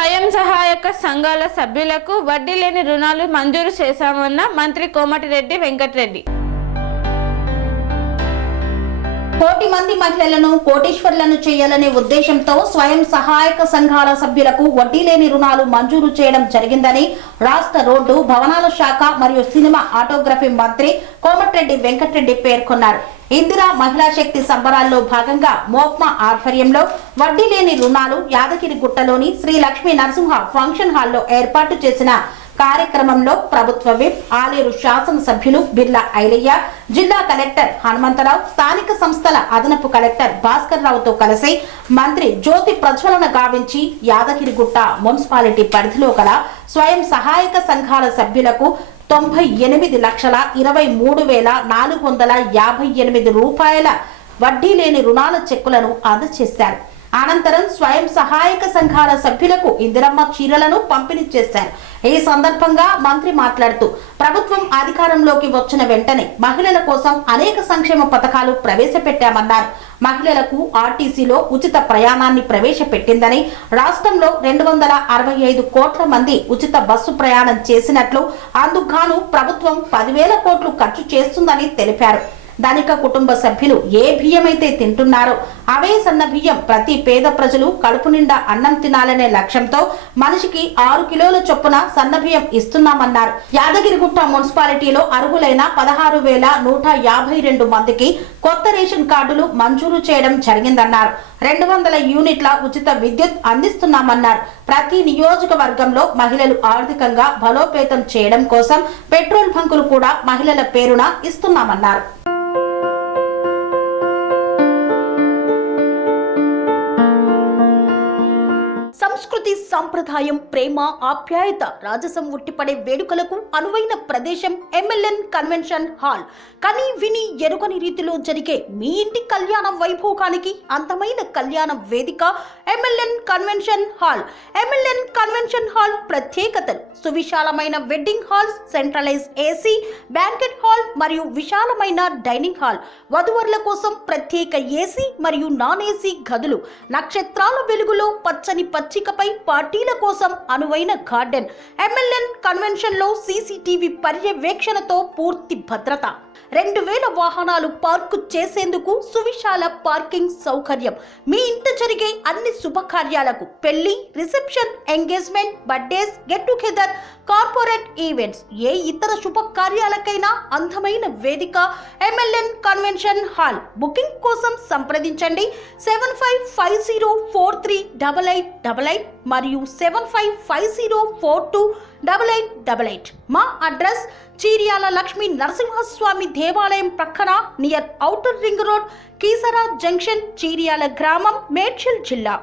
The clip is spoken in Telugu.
స్వయం సహాయక సంఘాల సభ్యులకు వడ్డీ లేని రుణాలు మంజూరు చేశామన్న మంత్రి కోమటిరెడ్డి వెంకటరెడ్డి. కోటి మంది మహిళలను కోటీశ్వర్లను చేయాలనే ఉద్దేశంతో స్వయం సహాయక సంఘాల సభ్యులకు వడ్డీ లేని రుణాలు మంజూరు చేయడం జరిగిందని రాష్ట్ర రోడ్డు భవనాల శాఖ మరియు సినిమా ఆటోగ్రఫీ మంత్రి కోమటిరెడ్డి వెంకటరెడ్డి పేర్కొన్నారు. ఇందిరా మహిళా శక్తి సంబరాల్లో భాగంగా మోప్మా ఆధ్వర్యంలో వడ్డీ లేని రుణాలు యాదగిరిగుట్టలోని శ్రీ లక్ష్మీ నరసింహ ఫంక్షన్ హాల్లో ఏర్పాటు చేసిన కార్యక్రమంలో ప్రభుత్వ విప్ ఆలేరు శాసనసభ్యులు బిర్లా ఐలయ్య, జిల్లా కలెక్టర్ హనుమంతరావు, స్థానిక సంస్థల అదనపు కలెక్టర్ భాస్కర్ రావుతో కలిసి మంత్రి జ్యోతి ప్రజ్వలన గావించి యాదగిరిగుట్ట మున్సిపాలిటీ పరిధిలో గల స్వయం సహాయక సంఘాల సభ్యులకు 98,23,458 రూపాయల వడ్డీ లేని రుణాల చెక్కులను అందజేశారు. అనంతరం స్వయం సహాయక సంఘాల సభ్యులకు ఇందిరమ్మ చీరలను పంపిణీ చేశారు. ఈ సందర్భంగా మంత్రి మాట్లాడుతూ ప్రభుత్వం అధికారంలోకి వచ్చిన వెంటనే మహిళల కోసం అనేక సంక్షేమ పథకాలు ప్రవేశపెట్టామన్నారు. మహిళలకు ఆర్టీసీలో ఉచిత ప్రయాణాన్ని ప్రవేశపెట్టిందని, రాష్ట్రంలో 265 కోట్ల మంది ఉచిత బస్సు ప్రయాణం చేసినట్లు, అందుకు ప్రభుత్వం 10,000 కోట్లు ఖర్చు చేస్తుందని తెలిపారు. ధనిక కుటుంబ సభ్యులు ఏ బియ్యమైతే తింటున్నారో అవే సన్న బియ్యం ప్రతి పేద ప్రజలు కడుపు నిండా అన్నం తినాలనే లక్ష్యంతో మనిషికి 6 కిలోల చొప్పున సన్న బియ్యం ఇస్తున్నామన్నారు. యాదగిరిగుట్ట మున్సిపాలిటీలో అర్హులైన 16,152 మందికి కొత్త రేషన్ కార్డులు మంజూరు చేయడం జరిగిందన్నారు. 200 యూనిట్ల ఉచిత విద్యుత్ అందిస్తున్నామన్నారు. ప్రతి నియోజకవర్గంలో మహిళలు ఆర్థికంగా బలోపేతం చేయడం కోసం పెట్రోల్ బంకులు కూడా మహిళల పేరున ఇస్తున్నామన్నారు. సంస్కృతి, సంప్రదాయం, ప్రేమ, ఆప్యాయత, రాజసం ఉట్టిపడే వేడుకలకు అనువైన ప్రదేశం ఎంఎల్ఎన్ కన్వెన్షన్ హాల్. కని విని ఎరుగని రీతిలో జరిగే మీ ఇంటి కళ్యాణ వైభోగానికి అందమైన కళ్యాణ వేదిక MLN convention hall. MLN convention hall ప్రత్యేకతలు: సువిశాలమైన wedding halls, centralise AC banquet hall మరియు విశాలమైన డైనింగ్ హాల్, వధువరుల కోసం ప్రత్యేక ఏసీ మరియు నాన్ ఏసీ గదులు, నక్షత్రాల వెలుగులో పచ్చని పచ్చికపై పార్టీల కోసం అనువైన గార్డెన్. ఎంఎల్ఎన్ కన్వెన్షన్ లో సీసీటీవీ పర్యవేక్షణతో పూర్తి భద్రత, 2000 వాహనాలు పార్కు చేసేందుకు సువిశాల పార్కింగ్ సౌకర్యం. మీ ఇంట జరిగే అన్ని శుభకార్యాలకు, పెళ్లి, reception, engagement, birthdays, get together, corporate events, ఏ ఇతర శుభకార్యాలకైనా అందమైన వేదిక ఎంఎల్ఎన్ కన్వెన్షన్ హాల్. బుకింగ్ కోసం సంప్రదించండి 7550438888 మరియు 7550428888. మా అడ్రస్ చీర్యాల లక్ష్మీ నరసింహస్వామి దేవాలయం ప్రక్కన, near outer ring road, Keesara junction, Cheeryal గ్రామం, మేడ్చల్ జిల్లా.